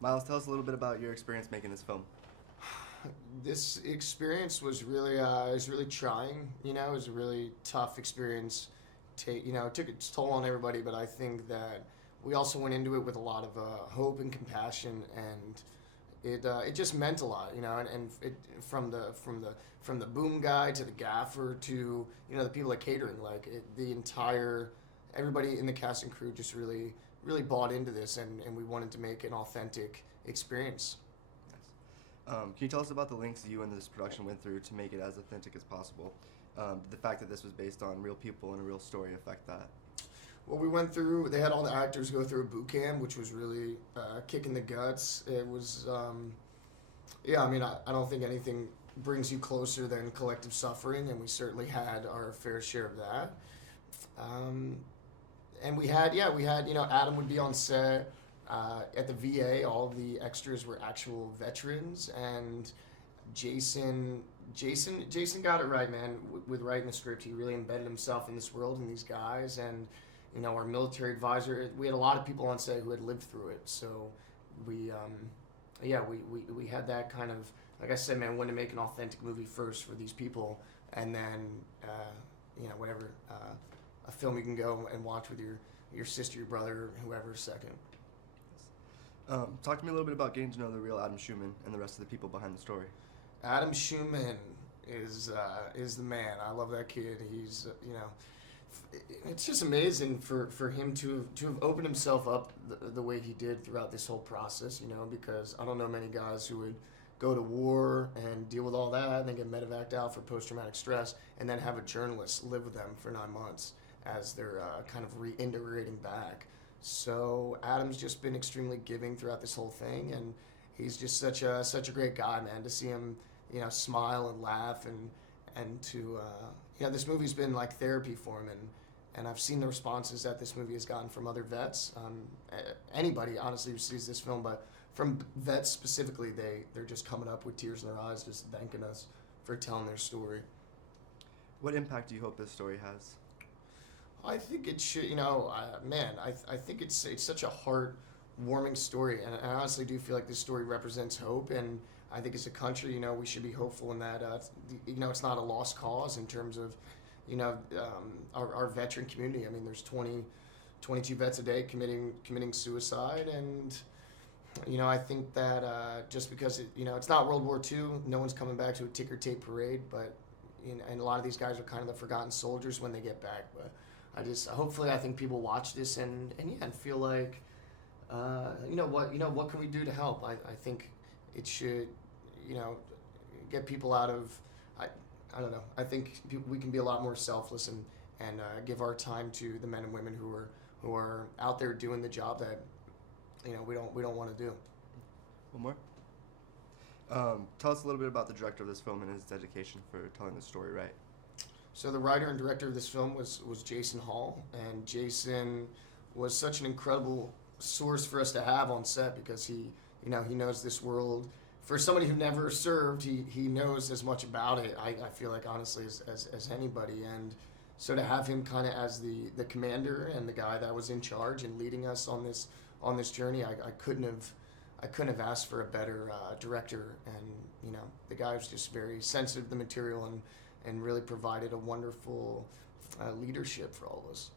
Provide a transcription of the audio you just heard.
Miles, tell us a little bit about your experience making this film. This experience was really trying. It was a really tough experience. It took its toll on everybody, but I think that we also went into it with a lot of hope and compassion, and it just meant a lot. And it from the boom guy to the gaffer to the people at catering, the entire everybody in the cast and crew just really bought into this, and we wanted to make an authentic experience. Can you tell us about the links you and this production went through to make it as authentic as possible? Did the fact that this was based on real people and a real story affect that? Well, they had all the actors go through a boot camp, which was really kicking the guts. It was, yeah, I mean, I don't think anything brings you closer than collective suffering, and we certainly had our fair share of that. Um, and Adam would be on set. At the VA, all the extras were actual veterans, and Jason, Jason got it right, man. With writing the script, he really embedded himself in this world and these guys, and our military advisor. We had a lot of people on set who had lived through it, so we, we had that kind of, like I said, man, wanted to make an authentic movie first for these people, and then, whatever, a film you can go and watch with your sister, your brother, whoever second. Talk to me a little bit about getting to know the real Adam Schumann and the rest of the people behind the story. Adam Schumann is the man. I love that kid. He's it's just amazing for him to have opened himself up the way he did throughout this whole process. Because I don't know many guys who would go to war and deal with all that, and then get medevaced out for post-traumatic stress, and then have a journalist live with them for 9 months as they're kind of reintegrating back. So Adam's just been extremely giving throughout this whole thing, and he's just such a great guy, man. To see him, smile and laugh, and to this movie's been like therapy for him, and I've seen the responses that this movie has gotten from other vets. Anybody honestly who sees this film, but from vets specifically, they're just coming up with tears in their eyes, just thanking us for telling their story. What impact do you hope this story has? I think it should, I think it's such a heart-warming story, and I honestly do feel like this story represents hope, and I think as a country, we should be hopeful in that, it's not a lost cause in terms of, our veteran community. I mean, there's 22 vets a day committing suicide, and, I think that just because, it's not World War II, no one's coming back to a ticker tape parade, but, and a lot of these guys are kind of the forgotten soldiers when they get back, but hopefully I think people watch this and feel like, what can we do to help? I think it should, get people out of, I don't know. I think we can be a lot more selfless and give our time to the men and women who are out there doing the job that, we don't want to do. One more. Tell us a little bit about the director of this film and his dedication for telling the story right. So the writer and director of this film was Jason Hall, and Jason was such an incredible source for us to have on set because he knows this world. For somebody who never served, he knows as much about it, I feel like, honestly, as anybody. And so to have him kind of as the commander and the guy that was in charge and leading us on this journey, I couldn't have asked for a better director. And the guy was just very sensitive to the material and really provided a wonderful leadership for all of us.